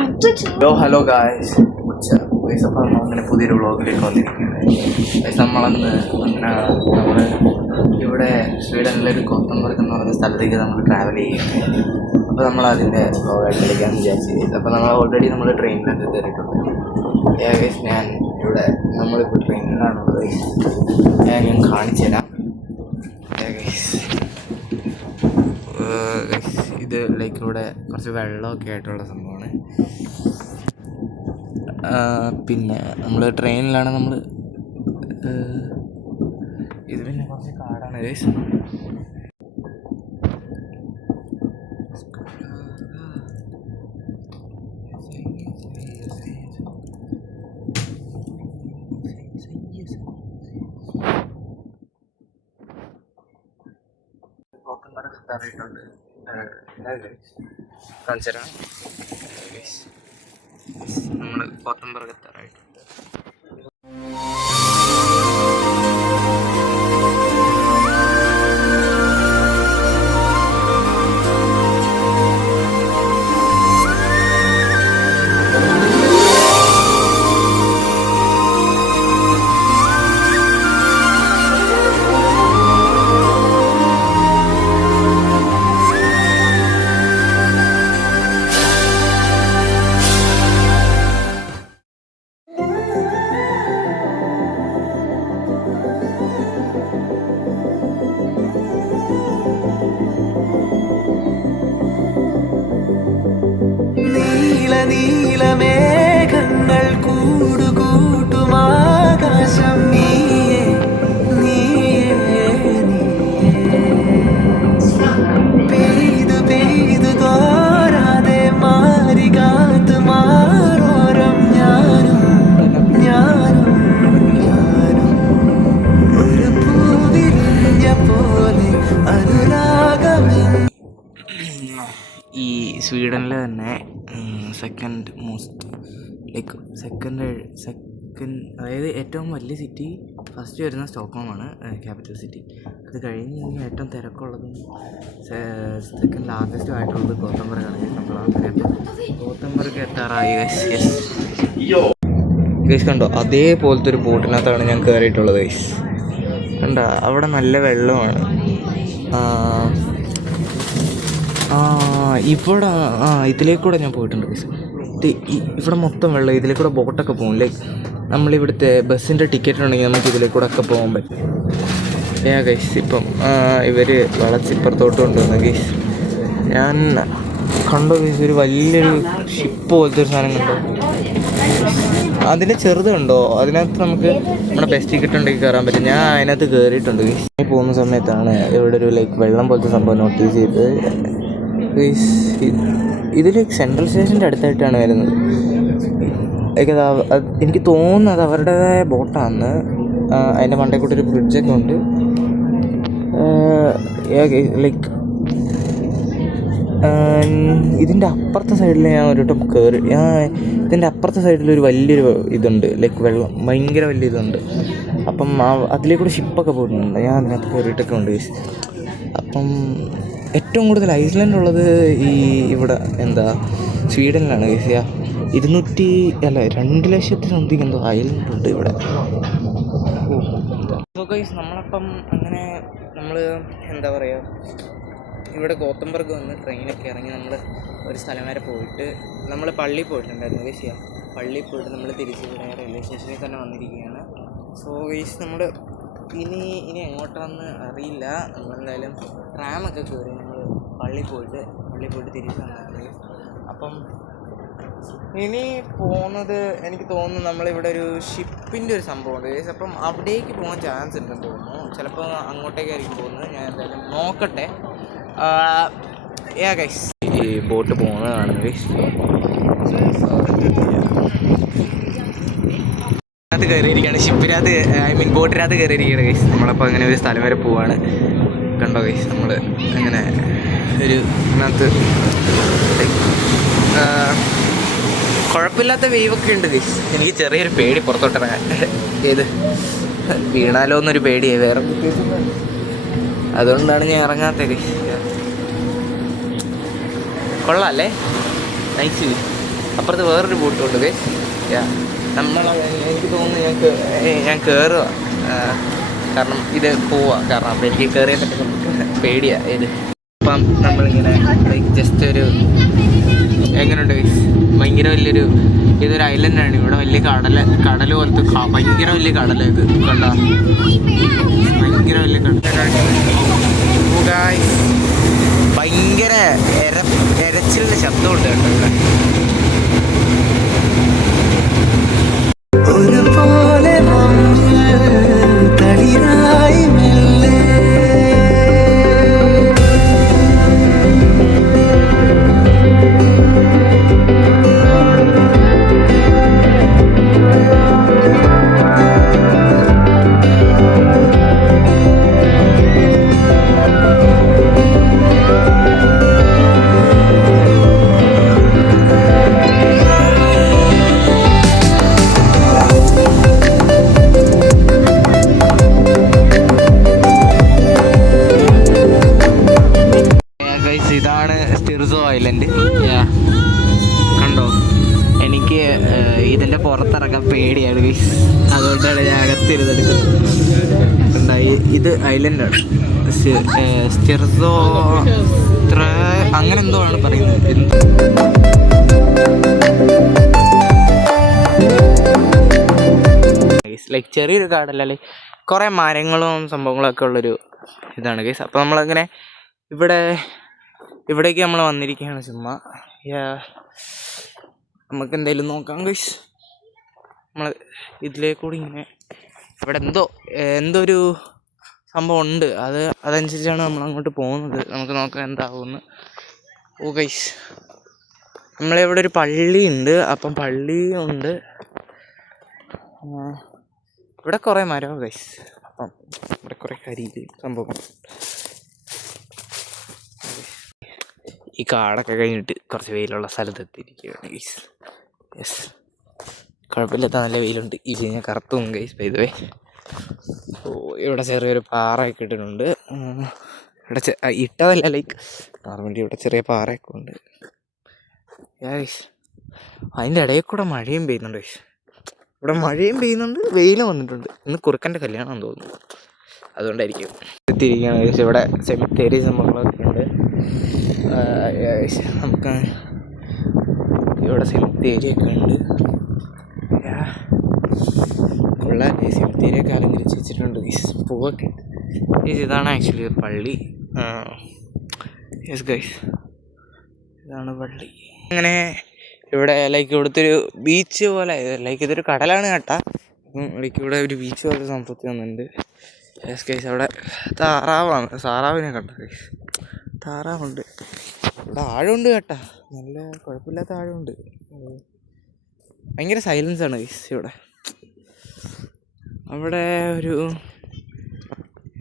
Hello guys. അപ്പോൾ അങ്ങനെ പുതിയൊരു വ്ളോഗിലേക്ക് വന്നിരിക്കുകയാണ്. നമ്മളന്ന് നമ്മൾ ഇവിടെ സ്വീഡനിലൊരു ഗോത്തംബർഗ് എന്ന് പറയുന്ന സ്ഥലത്തേക്ക് നമ്മൾ ട്രാവൽ ചെയ്യുകയാണ്. അപ്പോൾ നമ്മൾ അതിൻ്റെ വ്ളോഗായിട്ട് കളിക്കാൻ വിചാരിച്ചത്. അപ്പോൾ നമ്മൾ ഓൾറെഡി നമ്മൾ ട്രെയിനിലൊക്കെ കയറിയിട്ടുണ്ട്. ഏകദേശം ഞാൻ ഇവിടെ നമ്മളിപ്പോൾ ട്രെയിനിലാണുള്ളത്. ഞാൻ കാണിച്ചു തരാം. ഇത് ലൈക്ക് ഇവിടെ കുറച്ച് വെള്ളമൊക്കെ ആയിട്ടുള്ള സംഭവമാണ്. പിന്നെ നമ്മൾ ട്രെയിനിലാണ്. നമ്മൾ ഇത് പിന്നെ കുറച്ച് കാടാണ് ഗൈസ്. ിട്ടുണ്ട് കാണിച്ചു തരാം. നമ്മൾ ഗോത്തംബർഗ് എത്താറായിട്ടുണ്ട്. നീലമേഘങ്ങൾ കൂടുകൂട്ടുമാകാശം നീയേ നീയേ പെയ്തു പെയ്തു തോരാതെ മാറി കാത്തു മാറോരം ഞാനും ഞാനും ഞാനും ഒരു പൂവിരിഞ്ഞ പോലെ അനുരാഗമേ. ഈ സ്വീഡനിൽ തന്നെ സെക്കൻഡ് മോസ്റ്റ് സെക്കൻഡ് അതായത് ഏറ്റവും വലിയ സിറ്റി ഫസ്റ്റ് വരുന്ന സ്റ്റോക്ക്ഹോമാണ്, ക്യാപിറ്റൽ സിറ്റി. അത് കഴിഞ്ഞ് ഇനി ഏറ്റവും തിരക്കുള്ളതും സെക്കൻഡ് ലാർജസ്റ്റും ആയിട്ടുള്ളത് ഗോത്തംബർഗാണ്. നമ്മൾ അങ്ങനെ ഗോത്തംബർഗ് എത്താറായി. ഗൈസ് കണ്ടോ, അതേപോലത്തെ ഒരു ബോട്ടിനകത്താണ് ഞാൻ കയറിയിട്ടുള്ളത് ഗൈസ്. കണ്ടോ, അവിടെ നല്ല വെള്ളമാണ്. ഇവിടെ ഇതിലേക്കൂടെ ഞാൻ പോയിട്ടുണ്ട് ഗൈസ്. ഇവിടെ മൊത്തം വെള്ളം, ഇതിലേക്കൂടെ ബോട്ടൊക്കെ പോകും. ലൈക്ക് നമ്മളിവിടുത്തെ ബസ്സിൻ്റെ ടിക്കറ്റ് ഉണ്ടെങ്കിൽ നമുക്ക് ഇതിലേക്കൂടെ ഒക്കെ പോകാൻ പറ്റും. ഗൈസ് ഇപ്പം ഇവർ വളച്ചിപ്പുറത്തോട്ട് കൊണ്ടുവന്നു ഗൈസ്. ഞാൻ കണ്ടോ ഗൈസ്, ഒരു വലിയൊരു ഷിപ്പ് പോലത്തെ ഒരു സാധനം കണ്ടോ. അതിൻ്റെ ചെറുത് കണ്ടോ, അതിനകത്ത് നമുക്ക് നമ്മുടെ ബസ് ടിക്കറ്റ് ഉണ്ടെങ്കിൽ കയറാൻ പറ്റും. ഞാൻ അതിനകത്ത് കയറിയിട്ടുണ്ട് ഗൈസ്. പോകുന്ന സമയത്താണ് ഇവിടെ ഒരു ലൈക്ക് വെള്ളം പോലത്തെ സംഭവം നോട്ടീസ് ചെയ്ത്. ഇതിൽ സെൻട്രൽ സ്റ്റേഷൻ്റെ അടുത്തായിട്ടാണ് വരുന്നത്. എനിക്ക് തോന്നുന്നത് അവരുടേതായ ബോട്ടാണ്. അതിൻ്റെ മണ്ടേക്കൂട്ടൊരു ബ്രിഡ്ജൊക്കെ ഉണ്ട്. ലൈക്ക് ഇതിൻ്റെ അപ്പുറത്തെ സൈഡിൽ ഞാൻ ഒരു വട്ടം കയറി. ഇതിൻ്റെ അപ്പുറത്തെ സൈഡിലൊരു വലിയൊരു ഇതുണ്ട്, ലൈക്ക് വെള്ളം ഭയങ്കര വലിയ ഇതുണ്ട്. അപ്പം അതിലേക്കൂടെ ഷിപ്പൊക്കെ പോയിട്ടുണ്ട്. ഞാൻ അതിനകത്ത് കയറിയിട്ടൊക്കെ ഉണ്ട്. അപ്പം ഏറ്റവും കൂടുതൽ ഐസ്ലാൻഡ് ഉള്ളത് ഇവിടെ സ്വീഡനിലാണ് ഗൈസ്. 2 ലക്ഷത്തി സംതിങ് എന്തോ ഐലൻഡ് ഉണ്ട് ഇവിടെ. സോ ഗൈസ് നമ്മളപ്പം അങ്ങനെ നമ്മൾ ഇവിടെ ഗോത്തംബർഗ് വന്ന് ട്രെയിനൊക്കെ ഇറങ്ങി നമ്മൾ ഒരു സ്ഥലം വരെ പോയിട്ട് നമ്മൾ പള്ളിയിൽ പോയിട്ടുണ്ടായിരുന്നു ഗൈസ്. പള്ളിയിൽ പോയിട്ട് നമ്മൾ തിരിച്ച് ഇവിടെ റെയിൽവേ സ്റ്റേഷനിൽ തന്നെ വന്നിരിക്കുകയാണ്. സോ ഗൈസ് നമ്മൾ ഇനി എങ്ങോട്ടാണെന്ന് അറിയില്ല. നമ്മളെന്തായാലും ട്രാമൊക്കെ കയറി നമ്മൾ പള്ളിയിൽ പോയിട്ട് തിരിച്ച് വന്നായിരുന്നു. അപ്പം ഇനി പോകുന്നത് എനിക്ക് തോന്നുന്നു നമ്മളിവിടെ ഒരു ഷിപ്പിൻ്റെ ഒരു സംഭവമുണ്ട് ഗൈസ്. അപ്പം അവിടേക്ക് പോകാൻ ചാൻസ് ഉണ്ടെന്ന് തോന്നുന്നു. ചിലപ്പോൾ അങ്ങോട്ടേക്കായിരിക്കും പോകുന്നത്. ഞാൻ എന്തായാലും നോക്കട്ടെ. ഗൈസ് ഈ ബോട്ട് പോകുന്നതാണ് ഗൈസ്. കയറിയിരിക്കുകയാണ് ഷിപ്പിനകത്ത്, ബോട്ടിനകത്ത് കയറിയിരിക്കുകയാണ് ഗൈസ്. നമ്മളപ്പോൾ അങ്ങനെ ഒരു സ്ഥലം വരെ പോവാണ്. കണ്ടോ ഗൈസ്, നമ്മൾ അങ്ങനെ ഒരു ഇതിനകത്ത് കുഴപ്പമില്ലാത്ത വേവൊക്കെ ഉണ്ട് ഗൈസ്. എനിക്ക് ചെറിയൊരു പേടി പുറത്തോട്ടിറങ്ങാൻ. വീണാലോ എന്നൊരു പേടിയായി, വേറെ അതുകൊണ്ടാണ് ഞാൻ ഇറങ്ങാത്തത് ഗൈസ്. കൊള്ളാല്ലേ, നൈസ്. അപ്പുറത്ത് വേറൊരു ബോട്ടുണ്ട് ഗൈസ്. എനിക്ക് തോന്നുന്നു ഞാൻ കയറുക, കാരണം ഇത് പോവാ, കാരണം അപ്പം എനിക്ക് കയറിയതൊക്കെ പേടിയാണ് ഇത്. അപ്പം നമ്മളിങ്ങനെ ജസ്റ്റ് ഒരു എങ്ങനെയുണ്ട് ഗൈസ്, ഭയങ്കര വലിയൊരു ഇതൊരു ഐലൻഡാണ്. ഇവിടെ വലിയ കടൽ പോലത്തെ ഭയങ്കര വലിയ കടല ഇത് കണ്ട, ഭയങ്കര വലിയ കടലാണ്. ഭയങ്കര എരച്ചിലിൻ്റെ ശബ്ദമുണ്ട് കേട്ടോ ഇവിടെ. ഒരുപോലെ തളിരായി മെല്ലെ ഇതാണ് സ്റ്റിർസോ ഐലൻഡ്. കണ്ടോ, എനിക്ക് ഇതിൻ്റെ പുറത്തിറങ്ങാൻ പേടിയാണ് ഗൈസ്, അതുകൊണ്ടാണ് ഞാൻ അകത്തിരുന്നെടുക്കുന്നത്. ഉണ്ടായി ഇത് ഐലൻഡാണ്, സ്റ്റിർസോ അങ്ങനെ എന്തോ ആണ് പറയുന്നത്. ലൈക്ക് ചെറിയൊരു കാടല്ല, ലൈക്ക് കുറേ മരങ്ങളും സംഭവങ്ങളൊക്കെ ഉള്ളൊരു ഇതാണ് ഗൈസ്. അപ്പോൾ നമ്മളങ്ങനെ ഇവിടേക്ക് നമ്മൾ വന്നിരിക്കുകയാണ് ചുമ്മാ. നമുക്ക് എന്തായാലും നോക്കാം ഗൈസ്. നമ്മൾ ഇതിലേക്കൂടി ഇങ്ങനെ ഇവിടെ എന്തോ ഒരു സംഭവം ഉണ്ട്, അതനുസരിച്ചാണ് നമ്മൾ അങ്ങോട്ട് പോകുന്നത്. നമുക്ക് നോക്കാം എന്താവുമെന്ന്. ഓ ഗൈസ്, നമ്മളിവിടെ ഒരു പള്ളിയുണ്ട്, അപ്പം പള്ളിയുണ്ട്. ഇവിടെ കുറേ മരം ഗൈസ്, അപ്പം ഇവിടെ കുറേ കരിയിൽ സംഭവം. ഈ കാടൊക്കെ കഴിഞ്ഞിട്ട് കുറച്ച് വെയിലുള്ള സ്ഥലത്ത് എത്തിയിരിക്കുകയാണ് ഗൈസ്. യെസ്, കുഴപ്പമില്ലാത്ത നല്ല വെയിലുണ്ട്. ഇത് ഞാൻ കറുത്തും ഗൈസ് ബൈ ദ വേ. ഓ, ഇവിടെ ചെറിയൊരു പാറയൊക്കെ ഇട്ടിട്ടുണ്ട്. ഇവിടെ ഇട്ടതല്ല, ലൈക്ക് നോർമലി ഇവിടെ ചെറിയ പാറയൊക്കെ ഉണ്ട് ഗൈസ്. അതിൻ്റെ ഇടയിൽ കൂടെ മഴയും പെയ്യുന്നുണ്ട് ഗൈസ്. ഇവിടെ മഴയും പെയ്യുന്നുണ്ട്, വെയിലും വന്നിട്ടുണ്ട്. ഇന്ന് കുറുക്കൻ്റെ കല്യാണമെന്ന് തോന്നുന്നു, അതുകൊണ്ടായിരിക്കും എത്തിയിരിക്കുകയാണ് ഗൈസ്. ഇവിടെ സെമിത്തേരി സംഭവങ്ങളൊക്കെ ഉണ്ട്. നമുക്ക് ഇവിടെ സെമിത്തേരിയൊക്കെ ഉണ്ട്. ഉള്ള സെമിത്തേരിയൊക്കെ അലങ്കരിച്ച് വെച്ചിട്ടുണ്ട് ഗൈസ്, പൂവൊക്കെ ഉണ്ട്. ഇതാണ് ആക്ച്വലി പള്ളി. യെസ് ഗൈസ്, ഇതാണ് പള്ളി. അങ്ങനെ ഇവിടെ ലൈക്ക് ഇവിടുത്തെ ഒരു ബീച്ച് പോലെ, ലൈക്ക് ഇതൊരു കടലാണ് കേട്ടാ. ലൈക്ക് ഇവിടെ ഒരു ബീച്ച് പോലെ സംഭവത്തിൽ വന്നിട്ടുണ്ട്. യെസ് ഗൈസ്, അവിടെ താറാവിനെ കണ്ട ഗൈസ്, താറാവുണ്ട്. ഇവിടെ ആഴമുണ്ട് കേട്ടാ, നല്ല കുഴപ്പമില്ലാത്ത ആഴമുണ്ട്. ഭയങ്കര സൈലൻസാണ് ഗൈസ് ഇവിടെ. അവിടെ ഒരു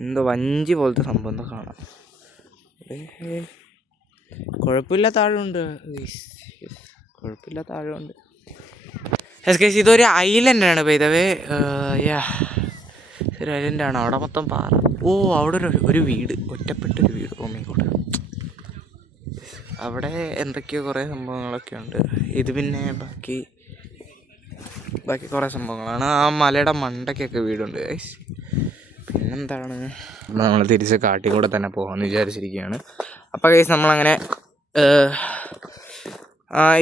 എന്തോ വഞ്ചി പോലത്തെ സംഭവം എന്തോ കാണാം. കുഴപ്പമില്ലാത്ത ആഴമുണ്ട് ഗൈസ്, കുഴപ്പമില്ലാത്ത ആഴമുണ്ട്. യെസ് ഗൈസ്, ഇതൊരു ഐലൻഡാണ് ബൈ ദ വേ. ഒരു ഐലൻഡാണ്, അവിടെ മൊത്തം പാറ. ഓ, അവിടെ ഒരു വീട്, ഒറ്റപ്പെട്ടൊരു വീട്. ഓ മൈ ഗോഡ്, അവിടെ എന്തൊക്കെയോ കുറേ സംഭവങ്ങളൊക്കെ ഉണ്ട്. ഇത് പിന്നെ ബാക്കി കുറേ സംഭവങ്ങളാണ്. ആ മലയുടെ മണ്ടയ്ക്കൊക്കെ വീടുണ്ട് ഗൈസ്. പിന്നെന്താണ്, നമ്മൾ തിരിച്ച് കാട്ടിൽ കൂടെ തന്നെ പോകാമെന്ന് വിചാരിച്ചിരിക്കുകയാണ്. അപ്പോൾ ഗൈസ് നമ്മളങ്ങനെ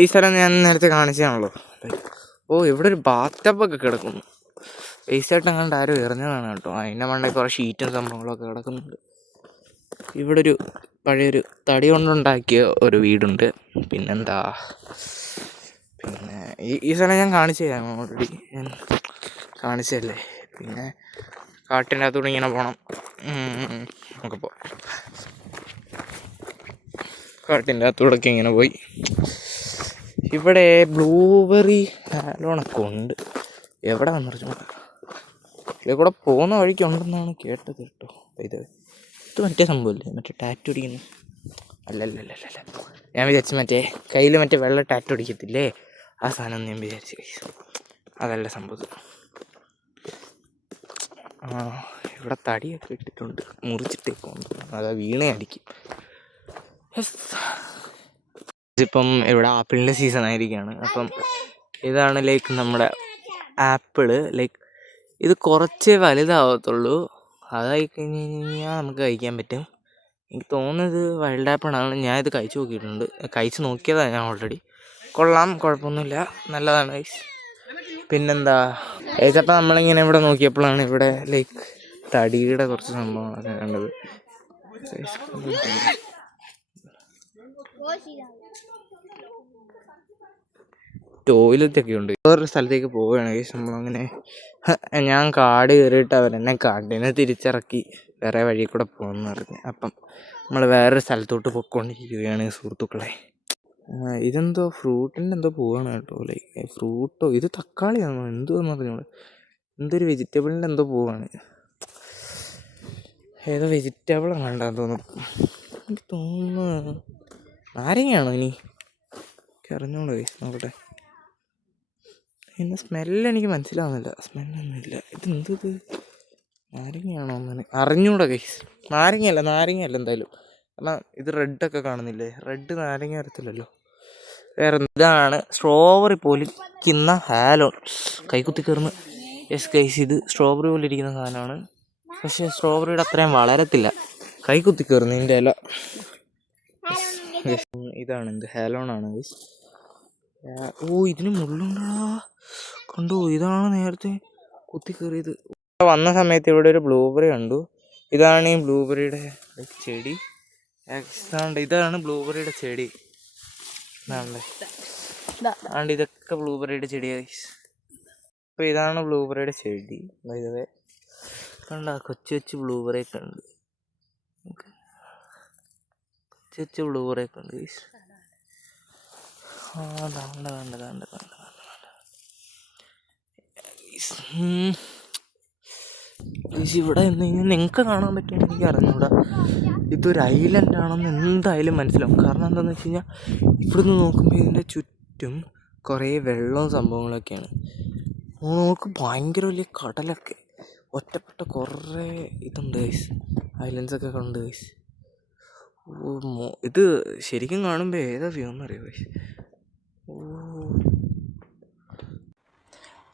ഈ സ്ഥലം ഞാൻ നേരത്തെ കാണിച്ചതാണല്ലോ. ഓ, ഇവിടെ ഒരു ബാത്തബൊക്കെ കിടക്കുന്നു. വേസ്റ്റായിട്ട് അങ്ങോട്ട് ആരും എറിഞ്ഞതാണ് കേട്ടോ. അതിൻ്റെ മണ്ടയിൽ കുറേ ഷീറ്റും സംഭവങ്ങളൊക്കെ കിടക്കുന്നുണ്ട്. ഇവിടെ ഒരു പഴയൊരു തടി കൊണ്ടുണ്ടാക്കിയ ഒരു വീടുണ്ട്. പിന്നെന്താ, പിന്നെ ഈ സ്ഥലം ഞാൻ കാണിച്ചു തരാം, ഓൾറെഡി ഞാൻ കാണിച്ചതല്ലേ. പിന്നെ കാട്ടിൻ്റെ അകത്തൂടെ ഇങ്ങനെ പോകണം. നമുക്ക് പോകാം, കാട്ടിൻ്റെ അകത്തൂടെയൊക്കെ ഇങ്ങനെ പോയി. ഇവിടെ ബ്ലൂബെറി നല്ലോണമൊക്കെ ഉണ്ട്. എവിടെ വന്നിറച്ചു ഇതിൽ കൂടെ പോകുന്ന വഴിക്കുണ്ടെന്നാണ് കേട്ടത് കേട്ടോ. ഇത് മറ്റേ സംഭവമില്ലേ, മറ്റേ ടാറ്റു അടിക്കുന്നു? അല്ലല്ല, ഞാൻ വിചാരിച്ചു മറ്റേ കയ്യിൽ മറ്റേ വെള്ള ടാറ്റു അടിക്കത്തില്ലേ, ആ സാധനം ഞാൻ വിചാരിച്ചു. അതല്ല സംഭവം. ഇവിടെ തടിയൊക്കെ ഇട്ടിട്ടുണ്ട്, മുറിച്ചിട്ടേക്ക് കൊണ്ട് അതാ വീണേ അടിക്കും. ഇപ്പം ഇവിടെ ആപ്പിളിൻ്റെ സീസൺ ആയിരിക്കുകയാണ്. അപ്പം ഇതാണ് ലൈക്ക് നമ്മുടെ ആപ്പിള്. ലൈക്ക് ഇത് കുറച്ചേ വലുതാവത്തുള്ളൂ. അതായി കഴിഞ്ഞ് കഴിഞ്ഞാൽ നമുക്ക് കഴിക്കാൻ പറ്റും. എനിക്ക് തോന്നുന്നത് വൈൽഡ് ആപ്പിളാണ്. ഞാനിത് കഴിച്ച് നോക്കിയിട്ടുണ്ട്, കഴിച്ച് നോക്കിയതാണ് ഞാൻ ഓൾറെഡി. കൊള്ളാം, കുഴപ്പമൊന്നുമില്ല, നല്ലതാണ് ഗൈസ്. പിന്നെന്താ ഏച്ചപ്പം നമ്മളിങ്ങനെ ഇവിടെ നോക്കിയപ്പോഴാണ് ഇവിടെ ലൈക്ക് തടിയുടെ കുറച്ച് സംഭവങ്ങളൊക്കെ കണ്ടത്. ടോയ്ലറ്റൊക്കെ ഉണ്ട്. വേറൊരു സ്ഥലത്തേക്ക് പോവുകയാണ് ഗൈസ് നമ്മളങ്ങനെ. ഞാൻ കാട് കയറിയിട്ട് അവരെന്നെ കാട്ടിനെ തിരിച്ചിറക്കി വേറെ വഴി കൂടെ പോകുമെന്ന് പറഞ്ഞു. അപ്പം നമ്മൾ വേറൊരു സ്ഥലത്തോട്ട് പൊയ്ക്കൊണ്ടിരിക്കുകയാണ് സുഹൃത്തുക്കളെ. ഇതെന്തോ ഫ്രൂട്ടിൻ്റെ എന്തോ പോവാണ് കേട്ടോ. ലൈക്ക് ഫ്രൂട്ടോ, ഇത് തക്കാളിയാണോ എന്തോന്ന് പറഞ്ഞോളൂ, എന്തൊരു വെജിറ്റബിളിൻ്റെ എന്തോ പോവാണ്. ഏതോ വെജിറ്റബിൾ കണ്ടാന്ന് തോന്നുന്നു. എനിക്ക് തോന്നുന്നു നാരങ്ങയാണോ ഇനി, എനിക്ക് അറിഞ്ഞോളൂ ഗൈസ്. നോക്കട്ടെ, പിന്നെ സ്മെല്ല് എനിക്ക് മനസ്സിലാവുന്നില്ല, സ്മെല്ലൊന്നുമില്ല. ഇതെന്തത് നാരങ്ങയാണോ എന്ന് അറിഞ്ഞൂടാ ഗൈസ്. നാരങ്ങയല്ല എന്തായാലും. കാരണം ഇത് റെഡൊക്കെ കാണുന്നില്ലേ, റെഡ് നാരങ്ങ വരത്തില്ലല്ലോ. വേറെ ഇതാണ് സ്ട്രോബെറി പോലിരിക്കുന്ന ഹാലോൺ. കൈക്കുത്തി കയറുന്ന യെസ് ഗൈസ്, ഇത് സ്ട്രോബെറി പോലെ ഇരിക്കുന്ന സാധനമാണ്. പക്ഷേ സ്ട്രോബെറിയുടെ അത്രയും വളരത്തില്ല, കൈക്കുത്തി കയറുന്നു ഇതിൻ്റെ ഇല. ഇതാണ് എന്ത് ഹാലോണാണ് ഗൈസ്. ഓ ഇതിന് മുള്ളുണ്ടടാ, കണ്ടു. ഇതാണ് നേരത്തെ കുത്തി കയറിയത്. വന്ന സമയത്ത് ഇവിടെ ഒരു ബ്ലൂബെറി കണ്ടു. ഇതാണ് ഈ ബ്ലൂബെറിയുടെ ചെടി. ഇതാണ് ബ്ലൂബെറിയുടെ ചെടി. ആണ്ട് ഇതൊക്കെ ബ്ലൂബെറിയുടെ ചെടിയാണ്. അപ്പോൾ ഇതാണ് ബ്ലൂബെറിയുടെ ചെടി. ഇതേ കണ്ട കൊച്ചു ബ്ലൂബെറി ഒക്കെ ഉണ്ട്, കൊച്ചു ബ്ലൂബെറി ഒക്കെ ഉണ്ട്. ഇവിടെ നിങ്ങൾക്ക് കാണാൻ പറ്റുമെന്ന് എനിക്ക് അറിഞ്ഞൂടാ. ഇതൊരു ഐലൻഡ് ആണെന്ന് എന്തായാലും മനസ്സിലാവും. കാരണം എന്താണെന്ന് വെച്ച് കഴിഞ്ഞാൽ ഇവിടുന്ന് നോക്കുമ്പോൾ ഇതിൻ്റെ ചുറ്റും കുറേ വെള്ളവും സംഭവങ്ങളൊക്കെയാണ്. നമുക്ക് ഭയങ്കര വലിയ കടലൊക്കെ, ഒറ്റപ്പെട്ട കുറേ ഇതുണ്ട് ഗൈസ്, ഐലൻഡ്സൊക്കെ കണ്ട് ഗൈസ്. ഇത് ശരിക്കും കാണുമ്പോൾ ഏതാ വ്യൂ എന്നറിയോ ഗൈസ്.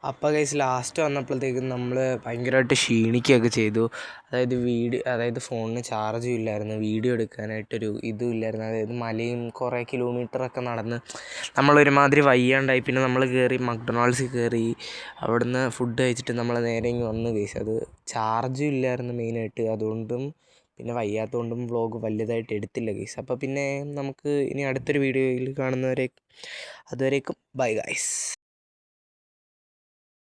അപ്പോൾ ഗൈസ് ലാസ്റ്റ് വന്നപ്പോഴത്തേക്കും നമ്മൾ ഭയങ്കരമായിട്ട് ക്ഷീണിക്കുകയൊക്കെ ചെയ്തു. അതായത് ഫോണിന് ചാർജും ഇല്ലായിരുന്നു, വീഡിയോ എടുക്കാനായിട്ടൊരു ഇതും ഇല്ലായിരുന്നു. അതായത് മലയും കുറേ കിലോമീറ്ററൊക്കെ നടന്ന് നമ്മളൊരുമാതിരി വയ്യാണ്ടായി. പിന്നെ നമ്മൾ കയറി മക്ഡൊണാൾഡ്സിൽ കയറി, അവിടുന്ന് ഫുഡ് കഴിച്ചിട്ട് നമ്മൾ നേരെ ഇങ്ങ് വന്നു ഗൈസ്. അത് ചാർജും ഇല്ലായിരുന്നു മെയിനായിട്ട്, അതുകൊണ്ടും പിന്നെ വയ്യാത്തതുകൊണ്ടും വ്ളോഗ് വലുതായിട്ട് എടുത്തില്ല ഗൈസ്. അപ്പോൾ പിന്നെ നമുക്ക് ഇനി അടുത്തൊരു വീഡിയോയിൽ കാണുന്നവരെ, അതുവരേക്കും ബൈ ഗൈസ്.